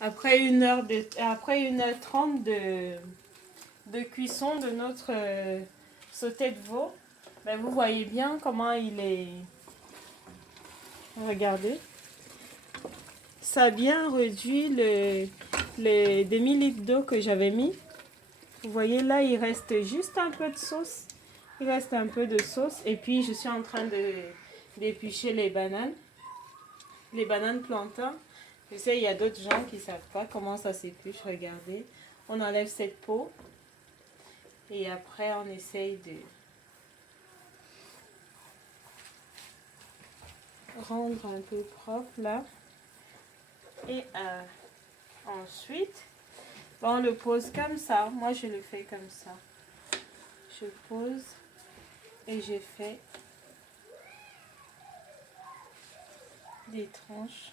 Après 1h30 de cuisson de notre sauté de veau, ben vous voyez bien comment il est. Regardez. Ça a bien réduit les demi-litres d'eau que j'avais mis. Vous voyez là, il reste juste un peu de sauce. Il reste un peu de sauce. Et puis, je suis en train d'éplucher les bananes. Les bananes plantains. Je sais, il y a d'autres gens qui ne savent pas comment ça s'épluche. Regardez. On enlève cette peau. Et après, on essaye de rendre un peu propre là. Et ensuite, on le pose comme ça. Moi, je le fais comme ça. Je pose et je fais des tranches.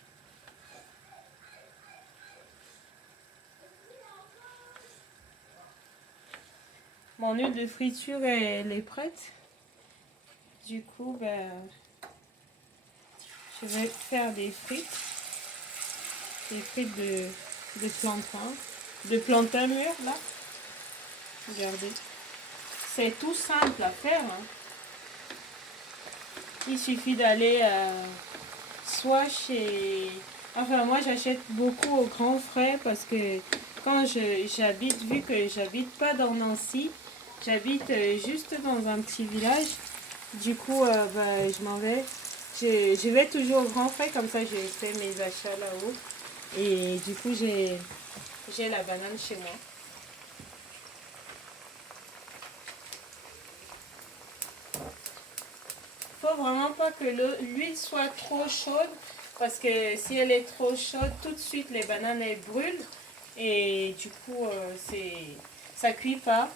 Mon huile de friture, elle est prête. Du coup, ben, je vais faire des frites. Des frites de plantain. De plantain mûr, là. Regardez. C'est tout simple à faire. Hein. Il suffit d'aller soit chez... Enfin, moi, j'achète beaucoup au Grand Frais parce que quand j'habite, vu que j'habite pas dans Nancy, j'habite juste dans un petit village. Du coup, ben, je m'en vais. Je vais toujours au Grand Frais, comme ça, je fais mes achats là-haut. Et du coup, j'ai la banane chez moi. Faut vraiment pas que l'huile soit trop chaude parce que si elle est trop chaude, tout de suite les bananes elles brûlent et du coup ça cuit pas.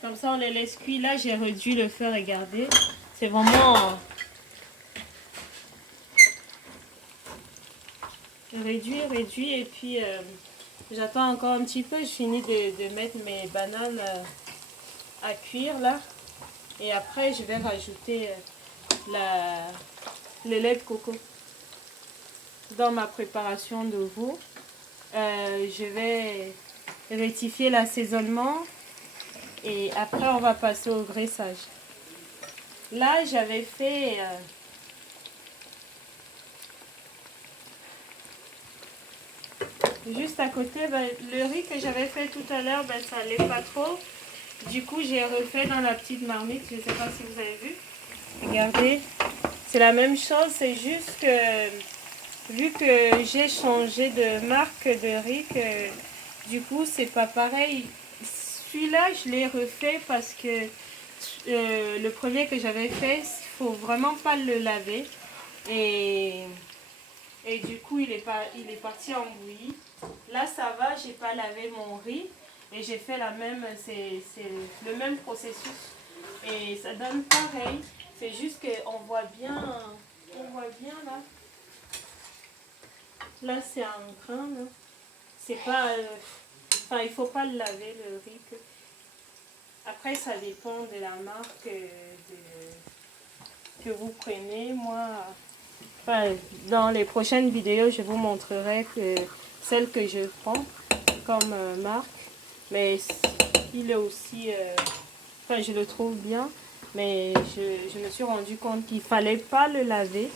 Comme ça on les laisse cuire. Là j'ai réduit le feu, regardez. C'est vraiment réduit et puis j'attends encore un petit peu. Je finis de mettre mes bananes à cuire là. Et après, je vais rajouter le lait de coco dans ma préparation de veau. Je vais rectifier l'assaisonnement et après, on va passer au graissage. Là, j'avais fait... juste à côté, ben, le riz que j'avais fait tout à l'heure, ben, ça n'allait pas trop. Du coup, j'ai refait dans la petite marmite. Je ne sais pas si vous avez vu. Regardez. C'est la même chose. C'est juste que, vu que j'ai changé de marque de riz, que, du coup, c'est pas pareil. Celui-là, je l'ai refait parce que le premier que j'avais fait, il faut vraiment pas le laver. Et du coup, il est parti en bouillie. Là, ça va, j'ai pas lavé mon riz. Et j'ai fait c'est le même processus. Et ça donne pareil. C'est juste qu'on voit bien là. Là, c'est un grain. Là. C'est pas... enfin, il faut pas le laver, le riz. Après, ça dépend de la marque que vous prenez. Moi, enfin, dans les prochaines vidéos, je vous montrerai celle que je prends comme marque. Mais il est aussi... enfin, je le trouve bien. Mais je me suis rendu compte qu'il ne fallait pas le laver.